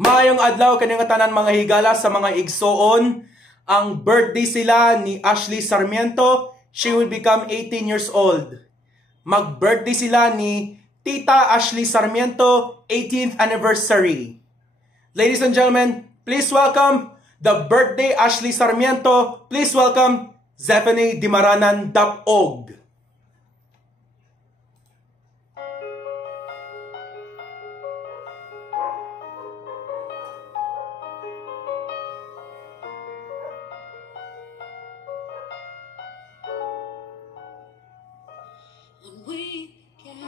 Maayong adlaw kaning tanan mga higala sa mga igsoon. Ang birthday sila ni Ashley Sarmiento. She will become 18 years old. Mag-birthday sila ni Tita Ashley Sarmiento, 18th anniversary. Ladies and gentlemen, please welcome the birthday Ashley Sarmiento. Please welcome Zephany Dimaranan Dap-Og. When we began,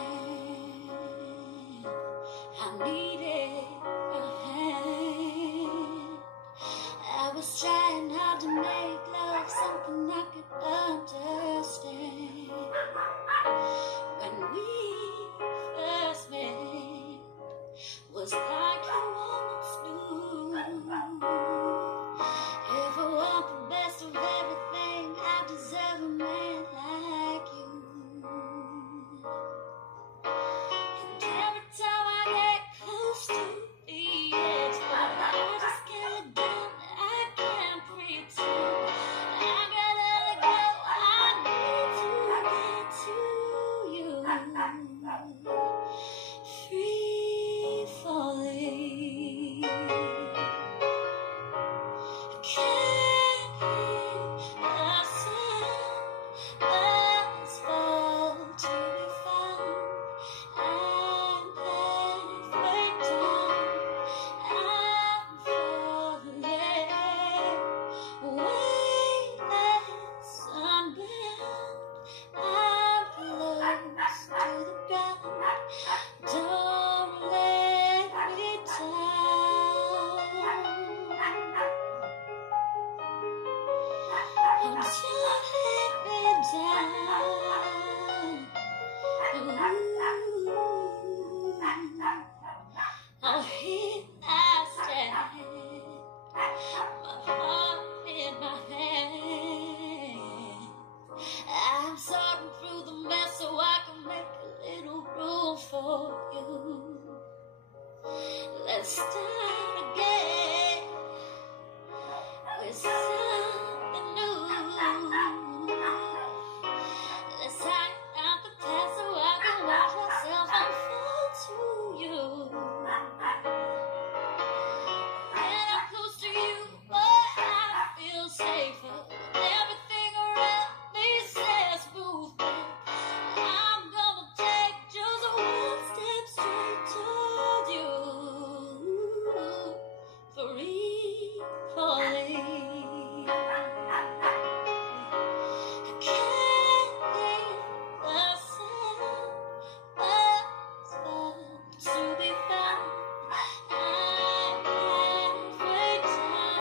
I needed a hand. I was trying hard to make love something I could understand. When we first met, was like you almost knew. If I want the best of everything, I deserve a man like you. And every time I get close to the edge, I just can't look down, I can't pretend. I gotta let go, I need to get to you. Free falling, I can't hear a sound, birds fall to be found. I'm halfway down, I'm falling, weightless, unbound. I'm close to the ground, don't let me down. Don't let me down. I'll hit my stand, my heart in my hand. I'm sorting through the mess so I can make a little room for you. Let's start again with something new. Let's hide out the past so I can watch myself unfold to you. When I'm close to you, boy, I feel safer. Everything around me says move back. I'm gonna take just one step straight toward you. Free falling, I can't hear the sound, birds fall to be found. I'm halfway down,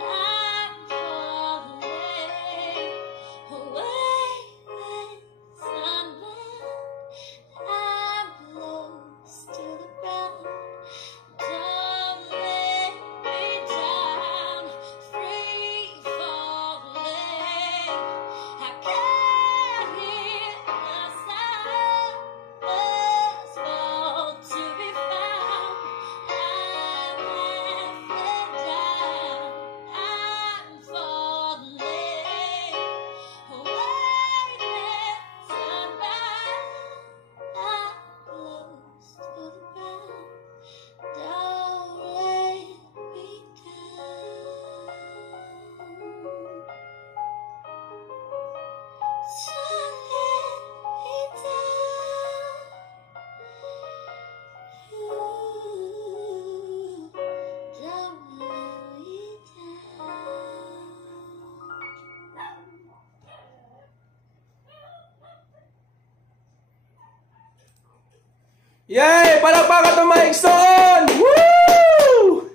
I'm falling, weightless, unbound. I'm close to the ground, don't let me down. Free falling, I can't hear the sound, birds fall to be found. I'm halfway down, I'm falling, weightless, unbound. I'm close to the ground, don't let me down. Don't let me down. Ooh, don't let me down. Yay! Palakpakan itong mga igsoon! Woo!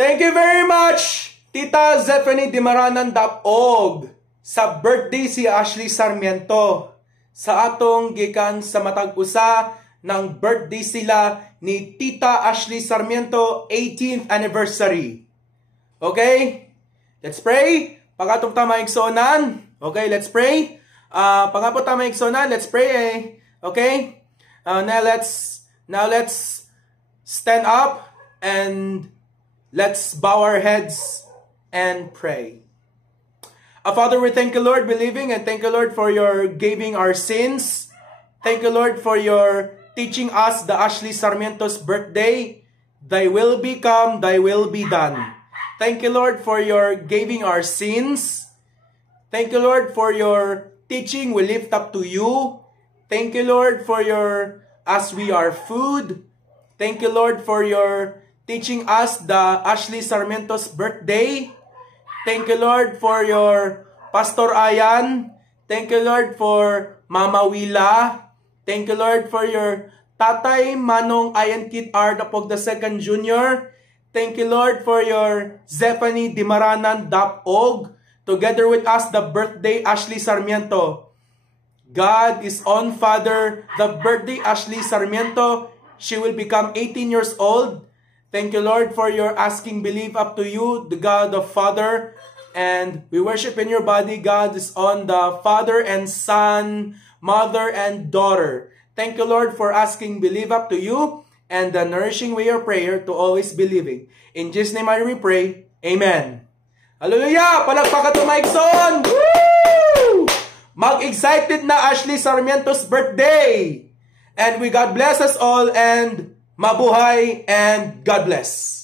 Thank you very much, Tita Zephany Dimaranan Dap-Og, sa birthday si Ashley Sarmiento. Sa atong gikan sa matag usa ng birthday sila ni Tita Ashley Sarmiento, 18th anniversary. Okay? Let's pray. Pag-atong tama igsoonan. Okay, let's pray. Pag-atong tama igsoonan, let's pray. Okay? Now let's stand up And let's bow our heads and pray. Father, we thank you, Lord, believing, and thank you, Lord, for your giving our sins. Thank you, Lord, for your teaching us the Ashley Sarmiento's birthday. Thy will be come, thy will be done. Thank you, Lord, for your giving our sins. Thank you, Lord, for your teaching we lift up to you. Thank you, Lord, for your as we are food. Thank you, Lord, for your teaching us the Ashley Sarmiento's birthday. Thank you, Lord, for your Pastor Ayan. Thank you, Lord, for Mama Wila. Thank you, Lord, for your Tatay Manong Ayan Kit R. Dapog II Jr. Thank you, Lord, for your Zephany Dimaranan Dapog. Together with us, the birthday Ashley Sarmiento. God is on, Father. The birthday Ashley Sarmiento, she will become 18 years old. Thank you, Lord, for your asking belief up to you, the God of Father. And we worship in your body. God is on the Father and Son, Mother and Daughter. Thank you, Lord, for asking belief up to you and the nourishing way of prayer to always believing. In Jesus' name I pray. Amen. Hallelujah! Palagpakan to Mike Son! Woo! Mag-excited na Ashley Sarmiento's birthday! And we God bless us all and mabuhay and God bless.